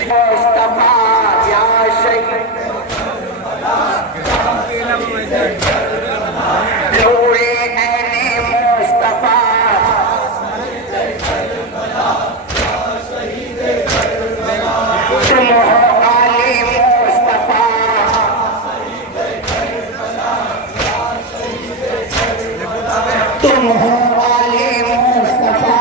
मुस्तफा या शहीद नूरे ऐने मुस्तफा तुम हो आले मुस्तफा तुम हो आले मुस्तफा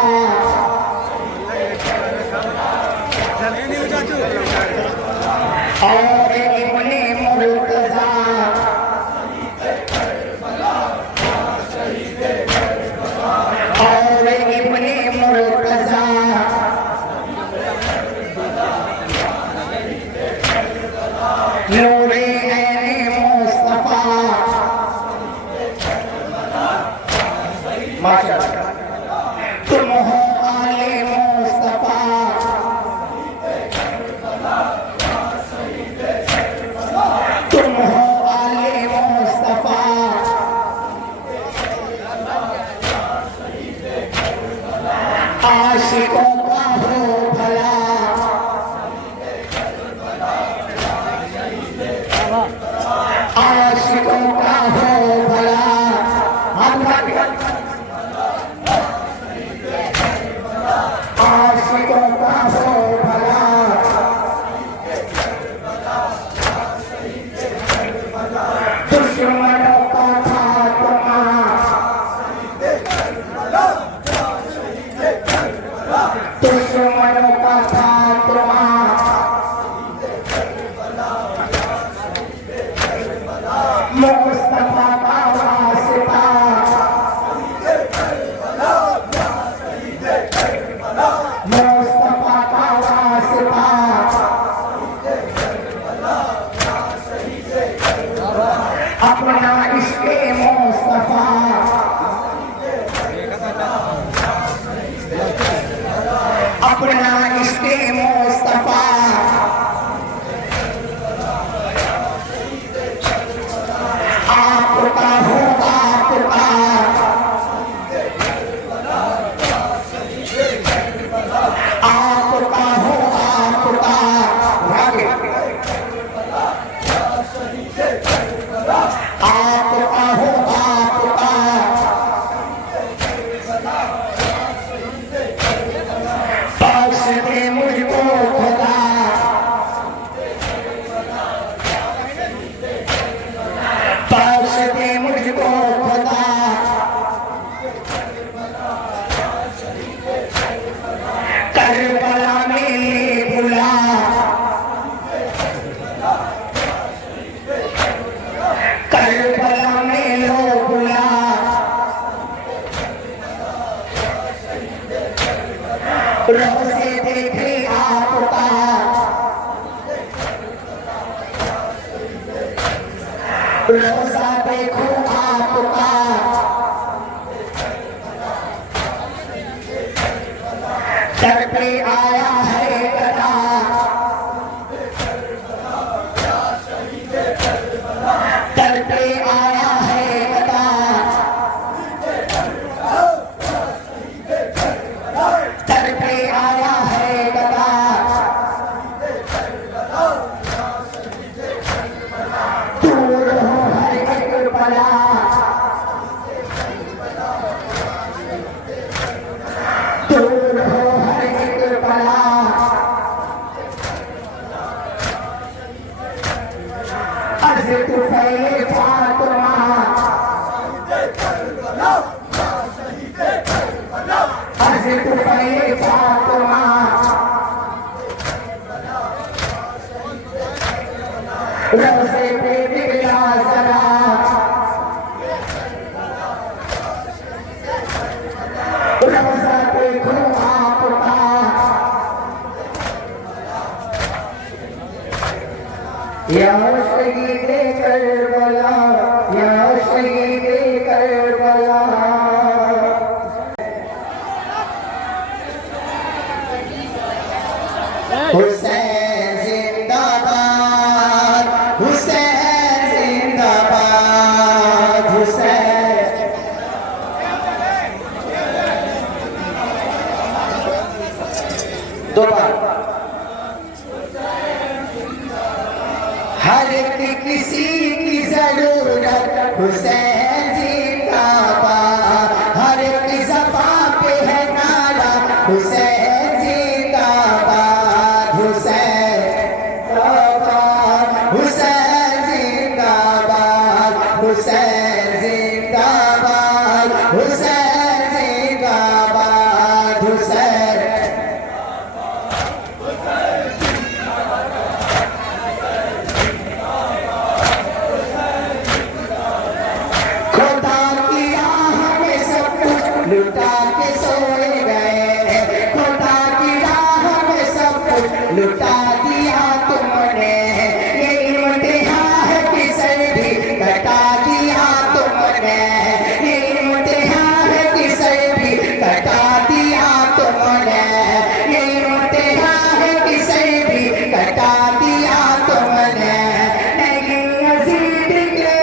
और इब्ने मुर्तज़ा और इब्ने मुर्तज़ा नूरे ऐने मुस्तफा माशाअल्लाह तुम हो आले मुस्तफा तुम हो आले मुस्तफा आशिकों का हो भला आशिकों का हो भला आशिकों का हो भला दुश्मनों का खात्मा दुश्मनों का खात्मा मुस्तफा का वास्ता मुस्तफा का वास्ता अपना इश्क़े मुस्तफा अपना इश्क़े मुस्तफा आपका हो आपका आपका हो आपका आपका हो आपका बख्श दे मुझको खुदा बख्श दे मुझको खुदा करबला में ले बुला करबला में लो बुला रोज़े देखे आपका रोज़ा देखो आपका दर पे आया है गदा दर पे आया है गदा दर पे आया है गदा दूर हो हर एक बला दूर हो हर एक बला अर्ज़ तुफ़ैल फातिमा अर्ज़ तुफ़ैल फातिमा रोज़े पे बिगड़ा ज़रा रोज़ा देखो आपका या शहीद करबला या शहीद करबला हुसैन जिंदाबाद हुसैन जिंदाबाद हुसैन दो बार। हर एक किसी की जरूरत हुसैन जिंदाबाद, हर एक ज़बान पे है नारा हुसैन जिंदाबाद, हुसैन जिंदाबाद, हुसैन जिंदाबाद, हुसैन जिंदाबाद, हुसैन जिंदाबाद, हुसैन। लुटा के सोए गए, खुदा की राह में सब कुछ लुटा दिया तुमने, ये इम्तिहान है किसे भी कटा दिया तुमने, ये इम्तिहान है किसे भी कटा दिया तुमने, ये इम्तिहान है किसे भी कटा दिया तुमने। नहीं यजीद के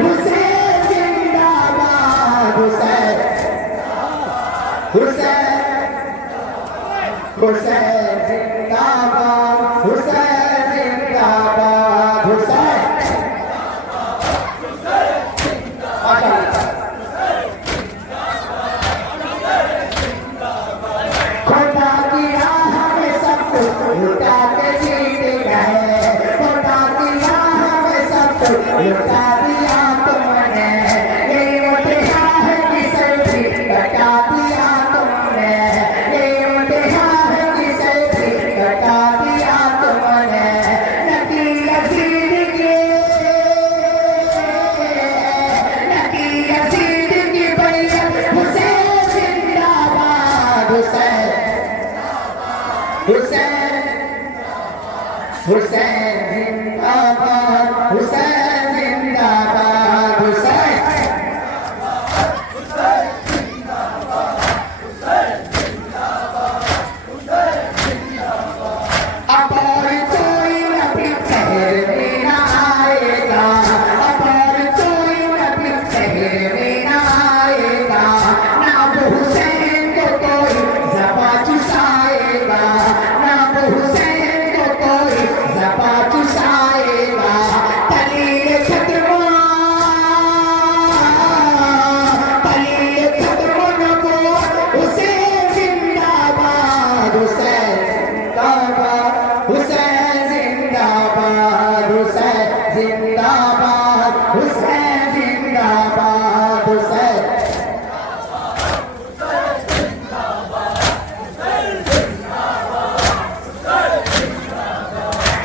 हुसैन जिंदाबाद, हुसैन हुसैन हुसैन जिंदाबाद, हुसैन जिंदाबाद, हुसैन। खुदा की राह में सब कुछ लुटा के जीत गए, खुदा की राह में सब कुछ लुटा दिया तुमने, ये इम्तिहान है किसे भी कटा दिया तुमने, ये इम्तिहान है किसे भी कटा दिया तुमने। नबी यजीद की बैयत हुसैन जिंदाबाद, हुसैन हुसैन हुसैन जिंदाबाद, हुसैन जिंदाबाद, हुसैन। अब और कोई नबी ठहरने न आएगा, अब और कोई नबी ठहरने न आएगा, ना वो हुसैन को कोई ज़बां चुसाएगा, ना वो हुसैन को कोई ज़बां चुसाएगा। तलील खत्म नबूवत हुसैन जिंदाबाद, हुसैन जिंदाबाद, हुसैन जिंदाबाद, हुसैन जिंदाबाद, हुसैन जिंदाबाद, हुसैन।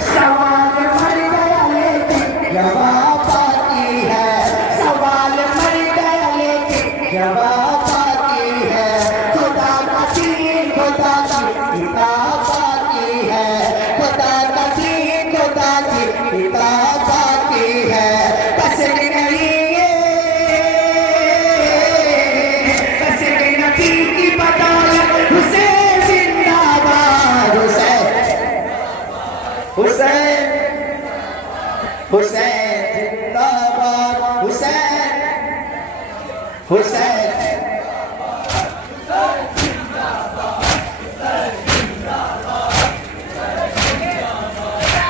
सवाल मर गया लेकिन जवाब बाकी है, सवाल मर गया लेकिन जवाब बाकी है, खुदा का दीन खुदा की किताब बाकी है, खुदा का दीन खुदा की किताब बाकी है। कसर नहीं ये कसर नबी की बदौलत हुसैन जिंदाबाद, हुसैन हुसैन हुसैन जिंदाबाद, हुसैन हुसैन।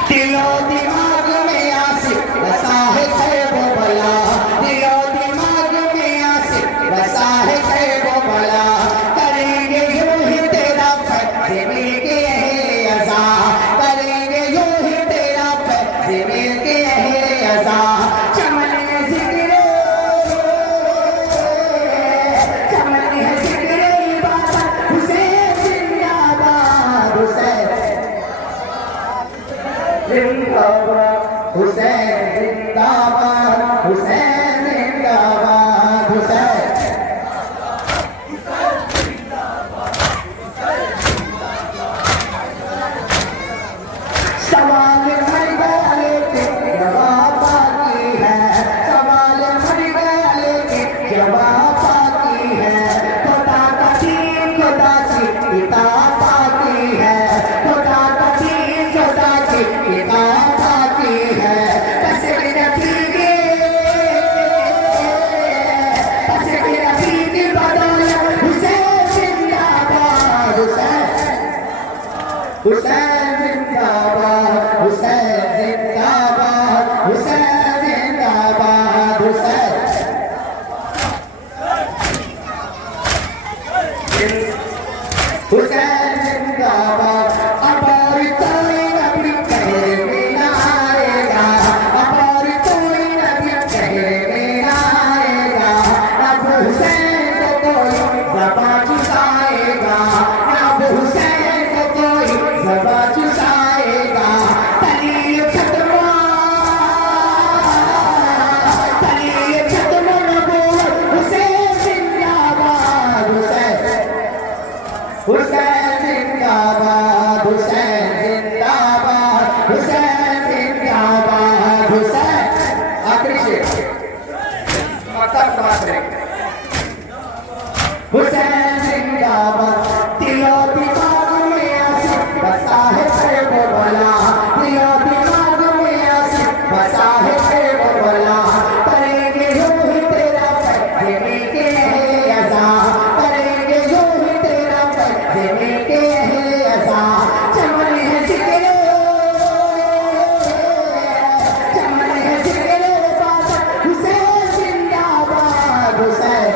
दिलो दिमाग में आसिफ बसा है वो बला, दिलो दिमाग में आसिफ बसा है वो बला, करेंगे यूं ही तेरा फर्ज मिल के अहले अज़ा, करेंगे यूं ही तेरा फर्ज मिल के अहले अज़ा। चमन है ज़िक्र इबादत हुसैन जिंदाबाद, हुसैन जिंदाबाद, हुसैन जिंदाबाद, हुसैन जिंदाबाद, हुसैन। सवाल मर गया लेकिन जवाब बाकी है, सवाल मर गया लेकिन जवाब बाकी है, खुदा का दीन खुदा की किताब बाकी है, खुदा का दीन खुदा की किताब बाकी है। कसर नबी हुसैन जिंदाबाद, हुसैन जिंदाबाद, हुसैन जिंदाबाद, हुसैन हुसैन जिंदाबाद। अब और कोई नबी कहने में न आएगा, अब और कोई नबी कहने में न आएगा। अब हुसैन को कोई ज़बां चुसाएगा, अब हुसैन को कोई ज़बां चुसाएगा। तलीय खत्मा नबूवत, हुसैन जिंदाबाद, हुसैन हुसैन जिंदाबाद, हुसैन जिंदाबाद, हुसैन जिंदाबाद, हुसैन। आखिरी शेर माता समाज में हुसैन जिंदाबाद। दिलो दिमाग में आसिफ बसा है वो भला, दिलो दिमाग में आसिफ बसा है वो भला। करेंगे यूं ही तेरा फैसले के है अज़ा, करेंगे यूं ही तेरा फैसले के है अज़ा। चमन है जिक्र, चमन है जिक्र बात, हुसैन जिंदाबाद, हुसैन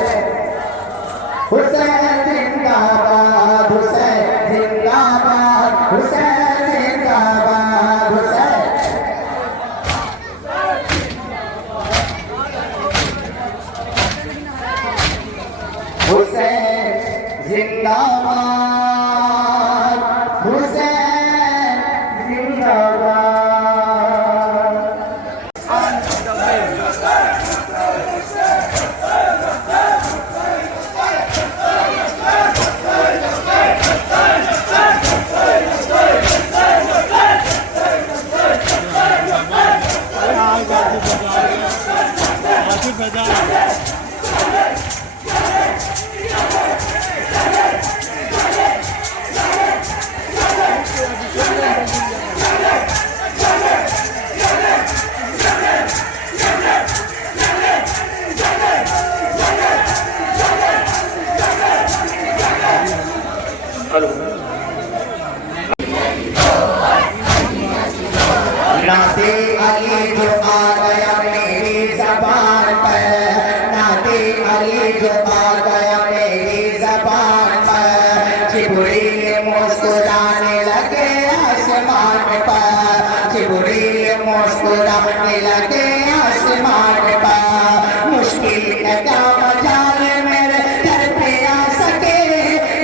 हुसैन जिंदाबाद, हुसैन जिंदाबाद, हुसैन जिंदाबाद, हुसैन हुसैन जिंदाबाद, हुसैन जिंदाबाद। नाते अली जो आ गया मेरी ज़बान पर, नाते अली जो आ गया मेरी ज़बान पर। जिब्रील मुस्कुराने लगे आसमान पर, जिब्रील मुस्कुराने लगे आसमान पर। मुश्किल का क्या मजाल मेरे घर पे आ सके,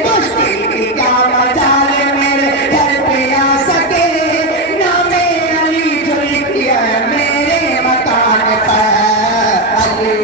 मुश्किल की क्या मजाल मेरे घर पे आ सके। नामे अली जो लिख दिया मेरे मकान पर, अली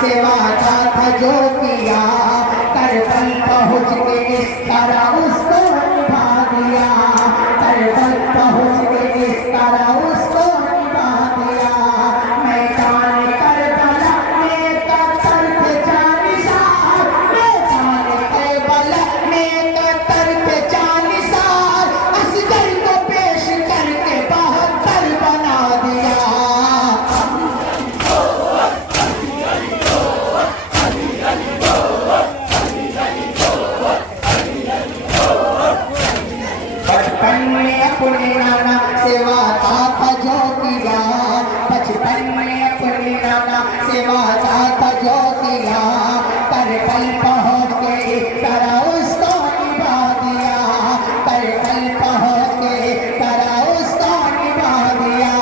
से वादा था जो किया, करबल पहुँच के इस तरह उसको निभा दिया, करबल पहुँच के इस तरह उसको निभा दिया। मैदान करबला में कतर थे जानिसार, मैदान करबला में कतर थे जानिसार, असगर को पेश करके 72 बना दिया। बचपन में अपने नाना से वादा था जो किया, बचपन में अपने नाना से वादा था जो किया, करबल पहुँच के इस तरह उसको निभा दिया, करबल पहुँच के इस तरह उसको निभा दिया।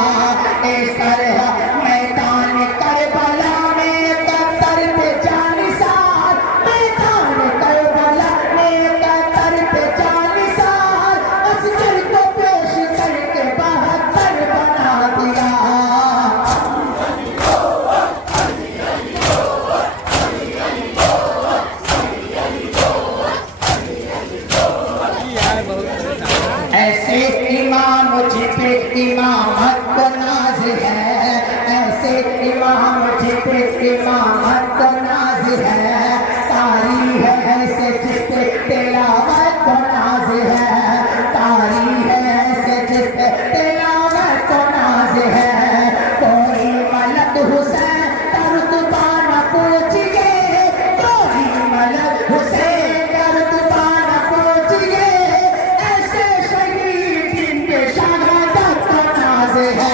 इस तरह मैदान करबला में कतर पे जानिसार, मैदान करबला में कतर पे जानिसार, असगर को पेश करके 72 बना दिया। ऐसे इमाम मुझ पे इमामत को नाज है, ऐसे इमाम मुझ पे इमामत को नाज है, तारी है ऐसे जिस पे तिलावत को नाज है, तारी है ऐसे जिस पे तिलावत को नाज है। कोई मलक हुसैन रुतबा न पूछिए, कोई मलक हुसैन रुतबा न पूछिए, ऐसे शहीद जिनके शहादत का नाज है।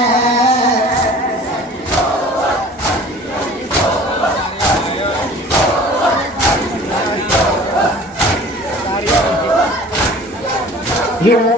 यूं